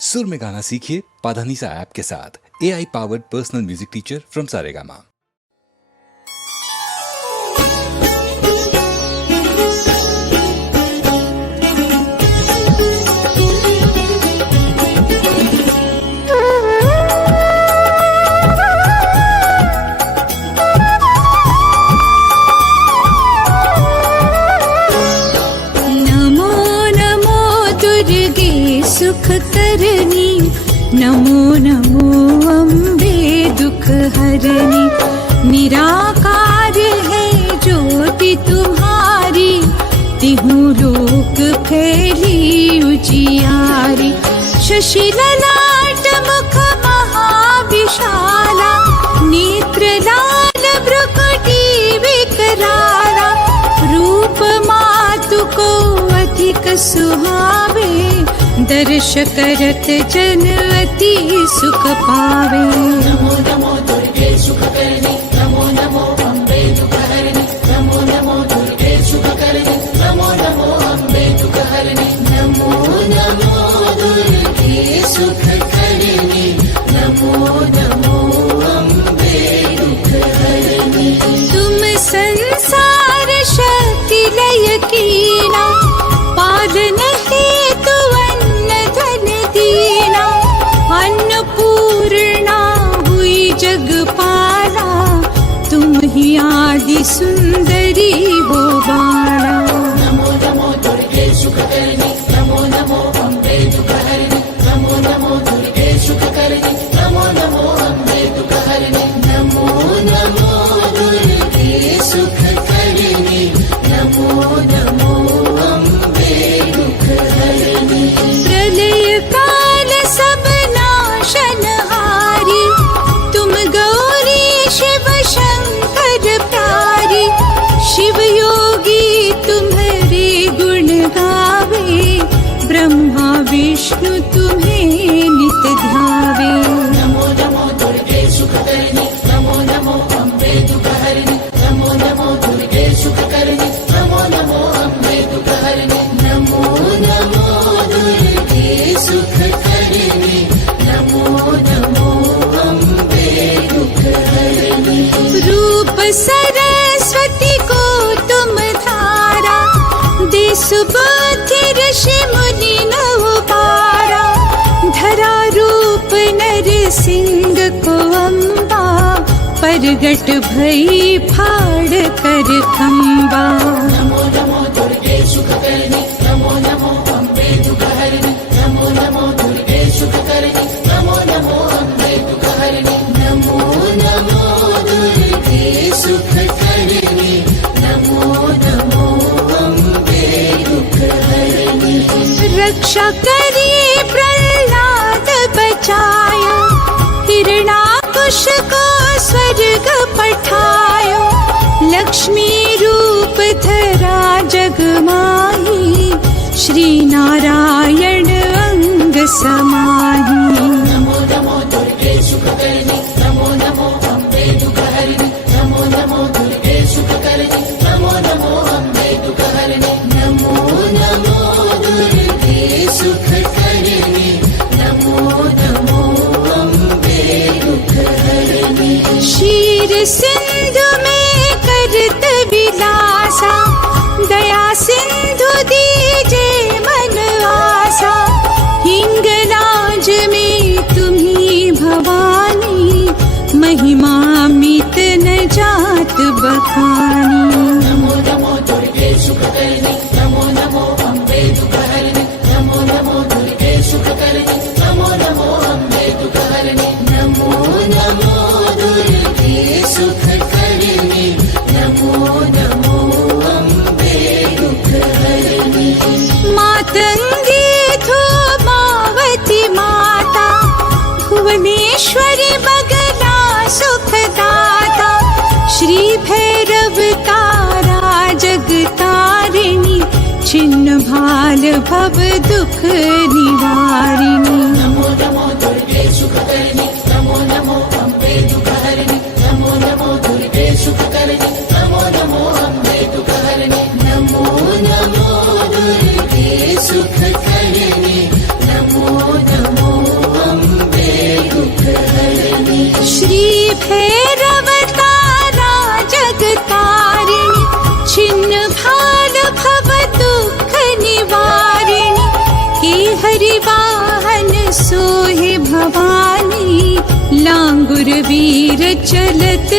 सुर में गाना सीखिए पाधानीसा ऐप के साथ। AI powered personal music teacher from Saregama. सुख करनी नमो नमो अम्बे दुख हरनी। निराकार है ज्योति तुम्हारी, तिहु लोक फैली उजियारी। शशि ललाट मुख महाविशाला, नेत्र लाल भ्रुकुटी विकराला। रूप मातु को अधिक सुहावे, दर्श करत जन अति सुख पावे। नमो नमो दुर्गे सुख करनी, नमो नमो अम्बे दुख हरनी। नमो नमो दुर्गे सुख करनी, नमो नमो अम्बे दुख हरनी। नमो नमो दुर्गे सुख करनी, नमो नमो अम्बे दुख हरनी। तुम संसार शक्ति लय कीना, पालन हेतु अन्नपूर्णा हुई जगपाला, तुम ही आदि सुंदरी हो बाला। नमो नमो दुर्गे सुख करनी, नमो नमो अम्बे दुख हरनी। नमो नमो दुर्गे सुख करनी, नमो नमो अम्बे दुख हरनी। नमो नमो दुर्गे सुख करनी, नमो नमो अम्बे दुख हरनी। प्रलय काल सब नाशनहारी, तुम गौरी शिव शंकर प्यारी। शिव योगी तुम्हारे गुण गावे, ब्रह्मा विष्णु तुम्हें नित ध्यावे। नमो नमो दुर्गे सुख करनी, नमो नमो अम्बे दुख हरनी। नमो नमो दुर्गे सुख करनी, नमो नमो अम्बे दुख हरनी। नमो नमो दुर्गे सुख करनी, नमो नमो अम्बे दुख हरनी। रूप सरस्वती को तुम धारा, दे सुबुद्धि ऋषि मुनि नव पारा। धरा रूप नर सिंह को अम्बा, परगट भई फाड़ कर खम्बा। नमो नमो दुर्गे सुख करनी, नमो नमो अम्बे दुख हरनी। नमो नमो दुर्गे सुख करनी, नमो नमो अम्बे दुख हरनी। नमो नमो दुर्गे सुख करनी, नमो नमो अम्बे दुख हरनी। रक्षा करी प्रहलाद बचायो, हिरणाकुश को स्वर्ग पठायो। लक्ष्मी रूप धरा जग माही, श्री नारायण अंग समाही। नमो नमो दुर्गे सुख करनी, नमो नमो अम्बे दुख हरनी। नमो नमो दुर्गे सुख करनी, नमो नमो अम्बे दुख हरनी। नमो नमो दुर्गे सुख करनी, नमो नमो अम्बे दुख हरनी। क्षीर सिंधु में करत विलासा, दया सिंधु दीजे मन आसा। हिंगलाज में तुम्ही भवानी, महिमा मित न जात बखानी। नमो नमो दुर्गे सुख करनी, नमो नमो अम्बे दुख हरनी। नमो नमो दुर्गे सुख करनी, नमो नमो अम्बे दुख हरनी। नमो नमो दुर्गे सुख करनी, नमो नमो अम्बे दुख हरनी। मातंगी थो मावती माता, भुवनेश्वरी बगला सुखदाता। श्री भैरव तारा जगतारिणी, छिन्न भाल भव दुख निवारिणी। नमो नमो दुर्गे सुख करनी, नमो नमो अम्बे दुख हरनी। नमो नमो दुर्गे सुख करनी, नमो नमो अम्बे दुख हरनी। नमो नमो दुर्गे सुख करनी, नमो नमो सोहे भवानी, लांगुर वीर चलत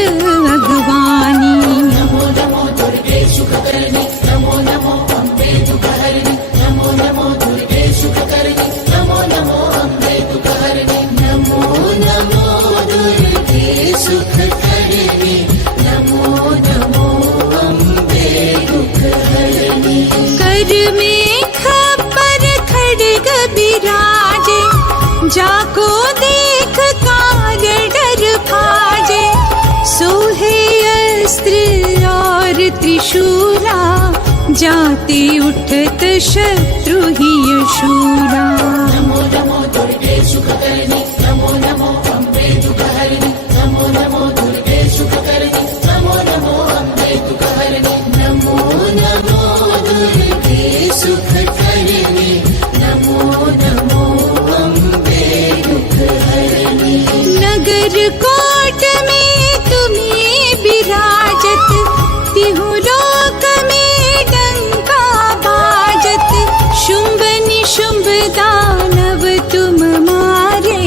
अगवानी। नमो नमो दुर्गे सुखकर्णी, नमो नमो अम्बे दुःखहरिणि, नमो नमो दुर्गे सुखकर्णी, नमो नमो अम्बे दुःखहरिणि, नमो नमो दुर्गे सुखकर्णी, नमो नमो अम्बे दुःखहरिणि। कर में खपर खड्ग बिराजे, जाको देख काल डर भाजे। सोहे अस्त्र और त्रिशूला, जाते उठत शत्रु ही शूरा। नमो नमो दुर्गे सुखकर्णी, नमो नमो अम्बे दुःखहरिणि, नमो नमो दुर्गे सुखकर्णी, नमो नमो अम्बे दुःखहरिणि, नमो नमो दुर्गे सुखकर्णी, नमो नमो अम्बे दुःखहरिणि। नगर कोट में तुम्हें विराजत, तिहु लोक में डंका बाजत। शुंभ निशुंभ दानव तुम मारे,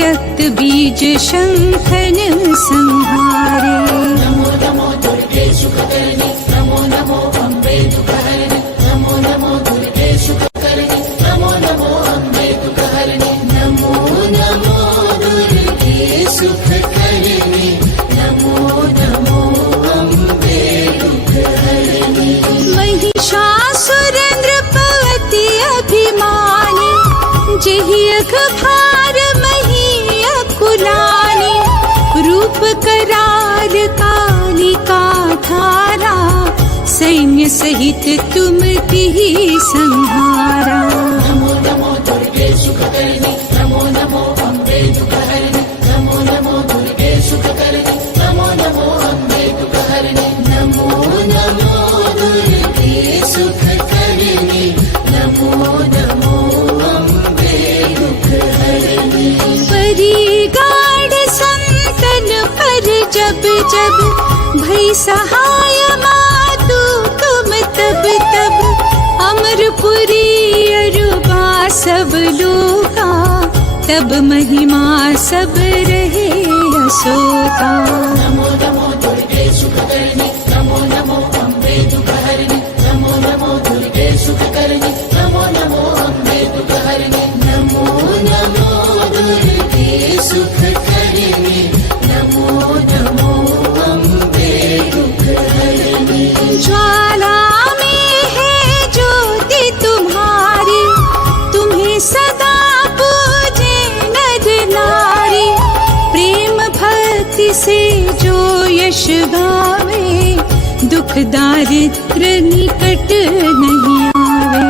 रक्त बीज शंखन संहारे। नमो नमो दुर्गे सुखकर्णी, नमो नमो अम्बे दुःखहरिणि, नमो नमो दुर्गे सुखकर्णी, नमो नमो अम्बे दुःखहरिणि, नमो नमो दुर्गे सुखकर्णी, नमो नमो अम्बे दुःखहरिणि। महिषासुर नृपति अभिमानी, जेहि अखभार मही अकुलानी। रूप कराल कालिका धारा, सैन्य सहित तुम तिहि संहारा। नमो नमो दुर्गे सुखकर्णी, नमो नमो अम्बे दुःखहरिणि, नमो नमो दुर्गे सुखकर्णी, नमो नमो अम्बे दुःखहरिणि, नमो नमो दुर्गे सुखकर्णी, नमो नमो अम्बे दुःखहरिणि। परी गाढ़ संतन पर जब जब, भई सहाय मातु तुम तब तब। अमरपुरी अरुबा सब लोका, तब महिमा सब रहे अशोका। नमो नमो दुर्गे सुखकर्णी, नमो नमो अम्बे दुःखहरिणि, नमो नमो दुर्गे सुखकर्णी, नमो नमो अम्बे दुःखहरिणि, नमो नमो दुर्गे सुखकर्णी, नमो नमो अम्बे दुःखहरिणि। ज्वाला में है ज्योति तुम्हारी, तुम्हें सदा पूजे नर नारी। प्रेम भक्ति से जो यश गावे, दुख दारिद्र निकट नहीं आवे।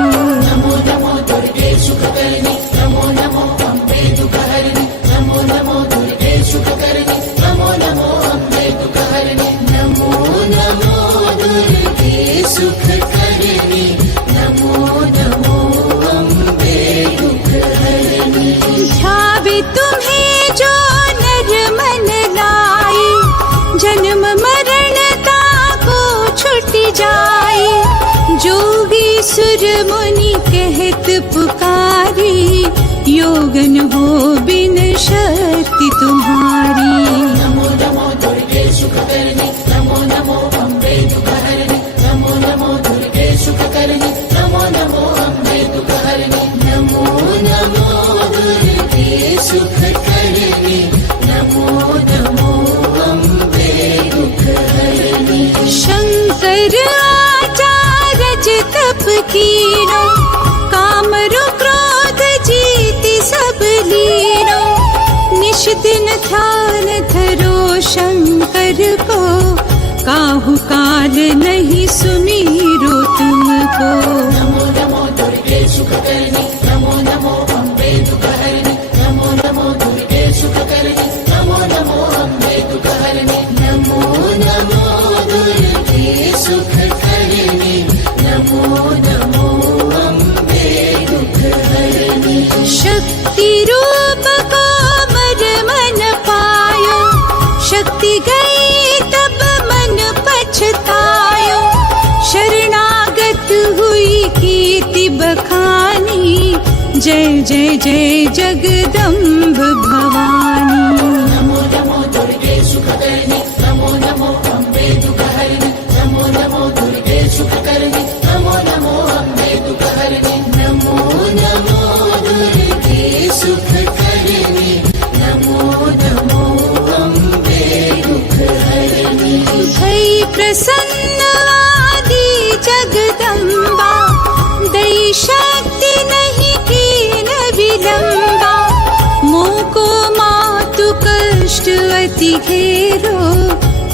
नमो नमो दुर्गे सुखकर्णी, नमो नमो अम्बे दुःखहरिणि, नमो नमो दुर्गे सुखकर्णी, नमो नमो अम्बे दुःखहरिणि, नमो नमो दुर्गे सुखकर्णी, नमो नमो अम्बे दुःखहरिणि। ध्यावे तुम्हें जो नर मन लाई, जन्म मरण ताको छुट जाए। जोगी सुर मुनि कहत पुकारी, योगन हो बिन शक्ति तुम्हारी। नमो नमो दुर्गे सुखकर्णी, नमो नमो अम्बे दुःखहरिणि, नमो नमो दुर्गे सुखकर्णी, नमो नमो अम्बे दुःखहरिणि, नमो नमो दुर्गे सुखकर्णी, नमो नमो अम्बे दुःखहरिणि। शंकर आचार्य तप कीनो, काम रो क्रोध जीति सब लीनो। निश दिन ध्यान धरो शंकर को, काहू काल नहीं सुमीरो तुमको। नमो नमो दुर्गे सुखकर्णी, नमो नमो अम्बे दुःखहरिणि, नमो नमो दुर्गे सुखकर्णी, नमो नमो अम्बे दुःखहरिणि, नमो नमो दुर्गे सुखकर्णी, नमो नमो अम्बे दुःखहरिणि। शक्ति रूप को मर मन पायो, शक्ति गई तब मन पछतायो। शरणागत हुई कीर्ति बखानी, जय जय जय जगदम्ब भवानी। नमो नमो दुर्गे सुखकर्णी, नमो नमो अम्बे दुःखहरिणि, नमो नमो दुर्गे सुखकर्णी, नमो नमो अम्बे दुःखहरिणि, नमो नमो दुर्गे सुखकर्णी, नमो नमो अम्बे दुःखहरिणि। भई प्रसन्न आदि जगदम्बा, दई शक्ति नहीं कीन विलम्बा। मोको मातु कष्ट अति घेरो,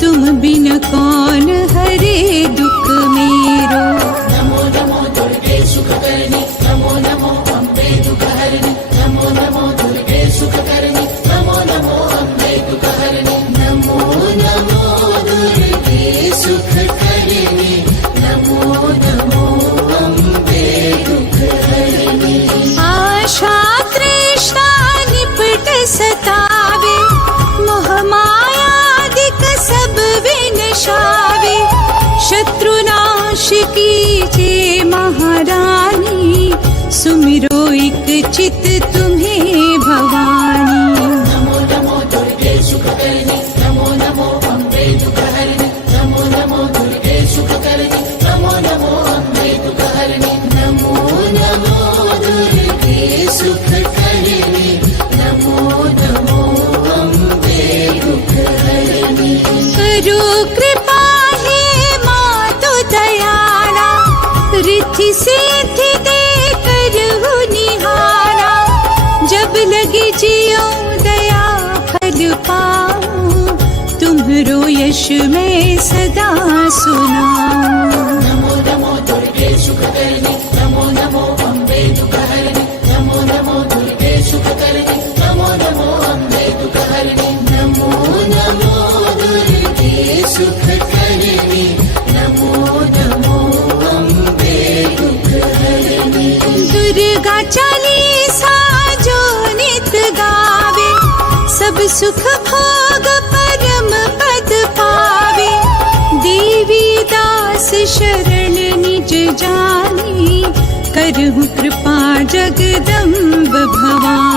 तुम बिन कौन हरे दुख मेरो। नमो नमो दुर्गे सुखकर्णी, नमो नमो अम्बे दुःखहरिणि, नमो नमो दुर्गे सुखकर्णी, नमो नमो अम्बे दुःखहरिणि, नमो नमो दुर्गे सुखकर्णी, नमो नमो अम्बे दुःखहरिणि। आशा तृष्णा निपट सतावे, मोह मायादिक सब विनशावे। शत्रुनाश कीजे महारानी, सुमिरो एक चित तुम्हें भवानी। नमो नमो दुर्गे सुखकर्णी, नमो नमो अम्बे दुःखहरिणि, नमो नमो दुर्गे सुखकर्णी, नमो नमो अम्बे दुःखहरिणि, नमो नमो दुर्गे सुखकर्णी, नमो नमो अम्बे दुःखहरिणि। करो कृपा हे मातु दयाला, रिद्धि सिद्धि दे करहु निहारा। जब लगे जियो दया फल पाऊं, तुम्हरो यश मैं सदा सुनाऊं। नमो नमो दुर्गे सुखकर्णी, नमो नमो अम्बे दुःखहरिणि, नमो नमो दुर्गे सुखकर्णी, नमो नमो अम्बे दुःखहरिणि, नमो नमो दुर्गे सुखकर्णी, नमो नमो अम्बे दुःखहरिणि। दुर्गा चालीसा जो नित गावे, सब सुख भोग परम पद पावे। देवी दास शरण निज जानी, करहु कृपा जगदम्ब भवानी।